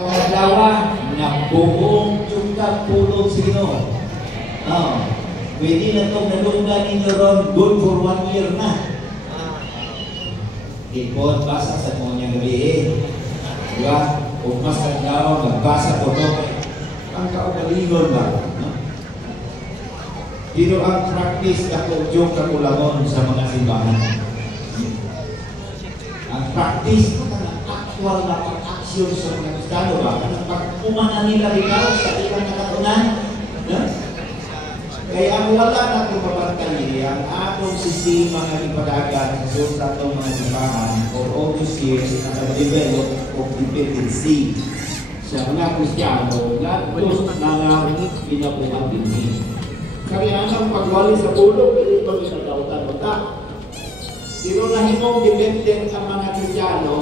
Pangalawa, na buong yung pulong sino. Pwede na itong nalungan ninyo ron good for 1 year na. Ipon, basa sa mga niyang gabihin. Diba? Kung mas kagawang, magbasa po ito. Ang kaugalingon ba? Pero ang practice na kudyong kakulangon sa mga simbahan. Ang practice, actual na pag-aksyon sa mga Kristiyano ba? Pag-umana nila ikaw sa ilang nakatunan. Kaya ang wala na itong mapantali, ang atong sistema nga ipadagan sa susunod ng mga simbahan for all these years na nag-develop of dependency sa mga Kristiyano latos na nga pinabuhat din. Kaya ang pagwali sa pulo, ito yung nagkautan-uta. Pero nahimong dependent ang mga Kristiyano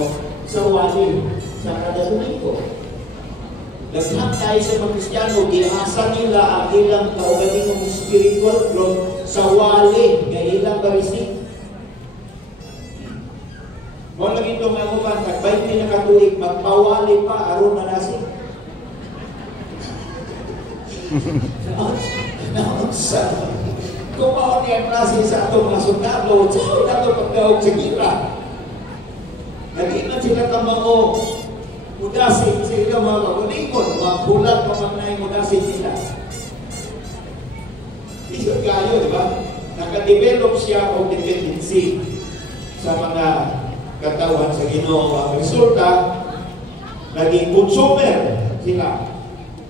sa wali, sa kada domingo. Naghat tayo sa mga Kristiyano, ginasa nila ang ilang kaugalingong spiritual growth sa wali ng ilang barisik. Mo lagi itong mga uban, nagbait na katuig, magpawali pa, aron na nasik. Kung maon niya klase sa itong mga sundalo, saan na ito pagkawag sa gira? Naging na sila tamao, mudasin sa ilang mga kagulingon, magbulat pa man na yung mudasin nila. Isot kayo, di ba? Nakadevelop siya o dependency sa mga katawan sa Ginoo. Ang resulta, naging consumer sila.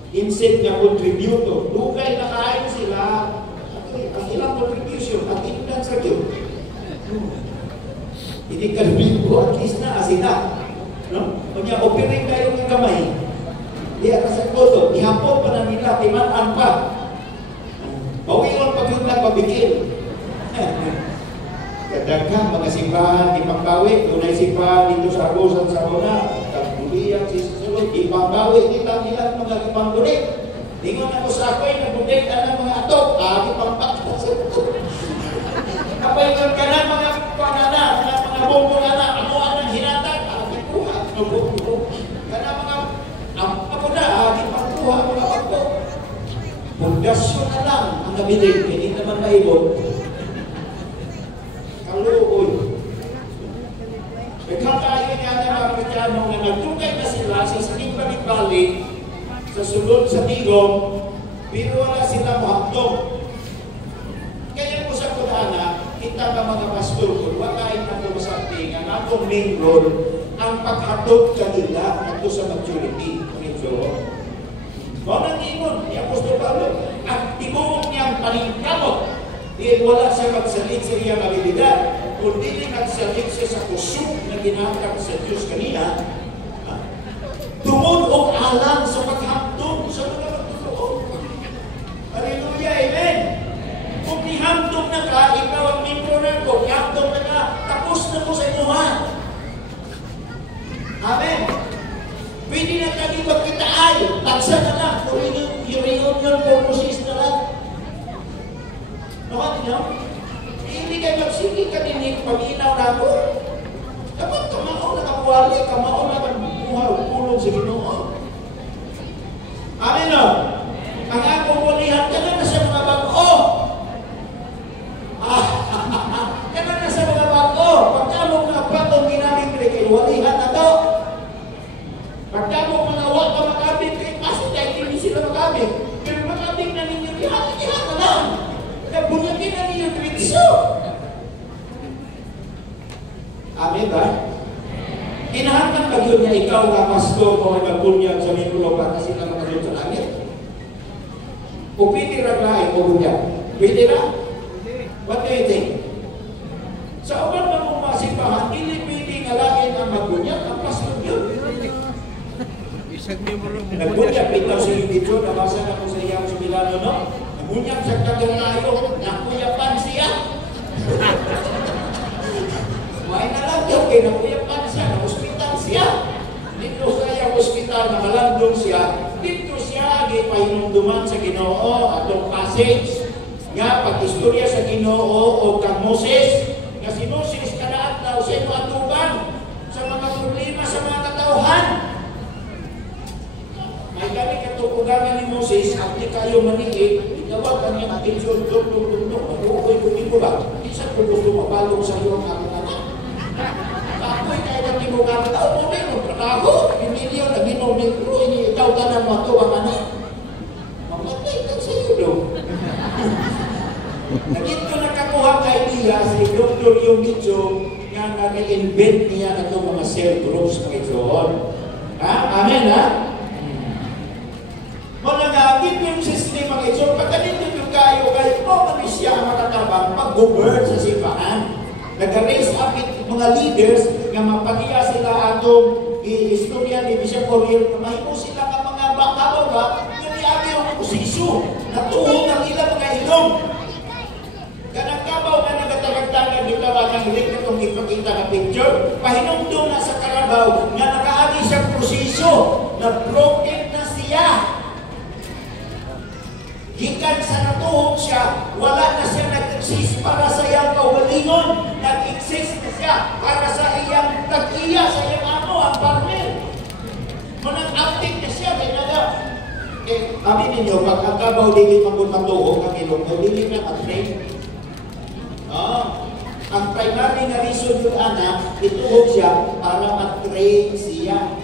Instead na contributor. Dugay na kain sila. Ang ilang contribution, at inulan sa Diyos. Hindi ka lumigo, at least na asina. No? Kanya operate kayo ng kamay. Di atas ang koto, ihapon pa na nila, timaan pa. Bawion pag yun lang pabigil. Kadaghan mga simbahan, ipangbawi, tunay simbahan dito sa Agusan sa una, tagbuliyan si susunod, ipangbawi nila mga ipangdulit. Tingon ako sa ako'y nagbulit ang mga atok, ipangbawi. Kapay ka na mga panana, mga bumbong na, ano ang hinatag, ipangkuha, kana mga ako na, ipangkuha, mga pagpo. Pundasyon na lang ang nabilig, hindi naman maibot. Kaluoy. Nagkakayo niya ng mga Kristiyano na nagtugay na sila sa saling balik-balik sa sulod sa tigong, pero wala sila mahatong. Kaya po sa Kurana, kita ka mga pastor kung wala itang masabi ang atong main role ang paghatog kanila at sa maturity. Kung ingon, ni Apostol Pablo, ang tibong niyang paningkamot, dahil wala siya magsalit sa iyang abilidad, kundi nagsalit siya sa kusog na ginatag sa Diyos kanina, tungod o alam sa paghamtong sa mga magtutoo. Hallelujah, amen! Kung nihamtong na ka, ikaw ang membro na ko, nihamtong na ka, tapos na ko sa inuha. Amen! Pwede na kami magkitaay, tagsa na lang, kung reunion purposes na lang. Naman niyo? Hindi kayo magsige ka din pag-inaw na ako. Dapat kamao na kapuwali, kamao na magbuha-ulong sa Ginoo. Amen o? Ang akong ulihan, ka na sa mga bago. Ka na sa mga bago. Pagkamong mga batong ginamit kayo, walihan na to. Pagkamong mga wak na makamit kayo, kasi dahil hindi sila makamit. Pero makamit na ninyo, ihat na lang. Bunyakin na niyo diretso. Amen ba? Inahanap ka yun na ikaw na pastor kung nagbunyag sa mikulo para sila makagod sa langit? O pwede raglain o bunyag? Pwede na? What do you think? Sa uban na mong masipahan, hindi pwede ngalain ang magbunyag ang pastor yun. Nagbunyag, ito sa yung dito, nabasa na ko sa iyang sumilano, no? Bunyag sa kaganayo, nakuyapan siya. May nalagyan kayo, nakuyapan siya, na-hospital siya. Dito sa iyang hospital, nakalandong siya. Dito siya, pahinumduman sa Ginoo, atong passage. Nga, pag-istorya sa Ginoo o kang Moses, nga si Moses kanaat daw sa ito atuban sa mga problema sa mga katauhan. May gani katukugangan ni Moses, at di kayo maniig, itawag ang iyong atensyon, dok. Matukoy ko ba? Di sa kung gusto mapalong sa iyo ang anak. Ako'y kaya na timugan, tao mo rin, trabaho, pimilyo, naginom ng crew, ini ikaw ka ng mato ang anak. Mamatay ka sa iyo, dok. Naging ko nakakuha ka idea si Dr. Yomicho nga nag-invent niya na itong mga cell groups mga itoon. Ha? Amen, ha? Muna nga, dito yung system mga ito, pagkanin yung kayo kami siya ang matatabang pag-govern sa simbahan. Nag-raise up mga leaders nga mapagiya sila atong istorya ni Bishop Oriel, mahimo sila nga mga bakabaw ba, yung niagi yung posisyon, natuhong ng ilang mga ilong. Kanang kabaw na nagataragtagan dito ba ng link na itong ipakita na picture, pahinumdum na sa karabaw nga nakaagi siyang prosesyo, na broken na siya. Gikan sa natuhog siya, wala na siya nag-exist para sa iyang kaugalingon, nag-exist na siya para sa iyang tag-iya, sa iyang ang partner. Munang active na siya, may nada. Kami ninyo, pag ang kabaw dili magmatuhog ang ilong, dili na mag-train. Ang primary na reason yung anak, ituhog siya para mag-train siya.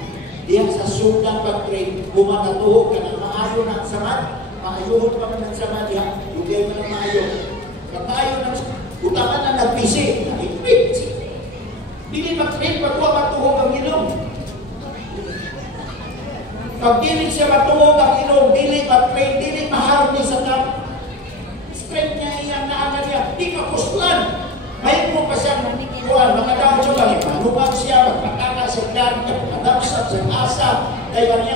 Diyan sa sundan pag-train, kumatuhog ka ng maayo ng samad, maayuhon pa man ng samad, lugay mo ng maayo. Kapaayo ng utangan na nag-pisi, na-equip. Dili mag-train, pagkuha matuhog ang ilong. Pag dili siya matuhog ang ilong, dili mag-train, dili maharap niya sa tap. Strength niya iyang naaga niya, di makuslan. May mo pa siya kuhan, mga daw siya lang, manubag siya, magpakaka sa dan, magpadapsap sa asa, kaya niya